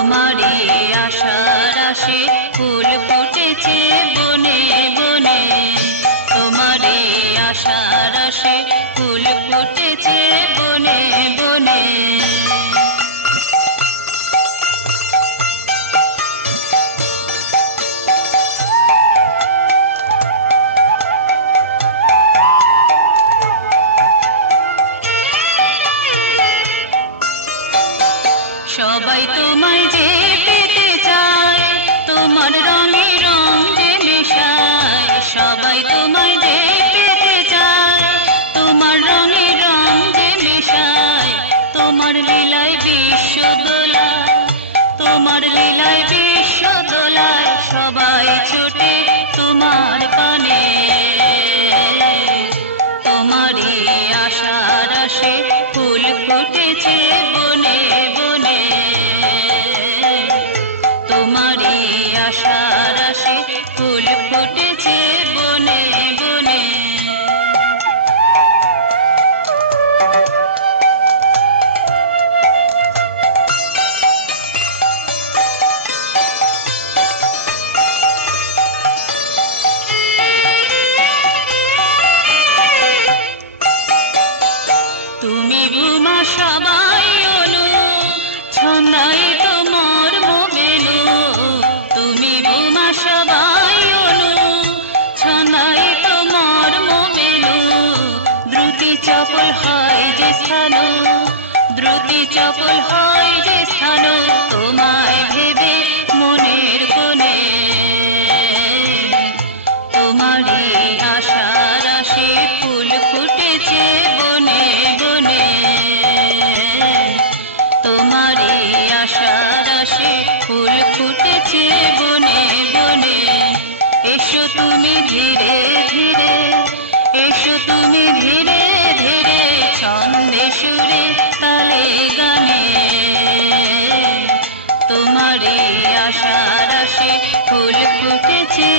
তোমারই আশার আশে ফুল ফুটেছে বনে বনে, তোমারই আশার আশে ফুল ফুটেছে বনে বনে। সবাই তোমায় যে পেতে চায়, তোমার রঙে রং যে মেশায়। সবাই তোমায় যে পেতে চায়, তোমার রঙে রং যে মেশায়। তোমার লীলায় বিশ্ব দোলায়, তোমার লীলায় বিশ্ব দোলায়। সবাই ছোটে তোমার পানে, তোমারই আশার আশে ফুল ফুটেছে বনে বনে, তোমারই আশার আশে ফুল ফুটেছে বনে বনে। তুমি ঘুমা সবাই অনু, ছন্দাই তোমার মোবেনু। তুমি ঘুমা সবাই অনু, ছন্দাই তোমার মোবেনু। দ্রুতি চপল হয় যে স্থান, দ্রুতি চপল হয় যে স্থান। তোমায় ভেবে মনের কোণে, তোমারই আশার আশে ফুল ফুটেছে বনে বনে, তোমারই আশার আশে ফুল ফুটেছে বনে বনে। এসো তুমি ধীরে ধীরে, এসো তুমি ধীরে ধীরে, ছন্দে সুরে তালে গানে। তোমারই আশার আশে ফুল ফুটেছে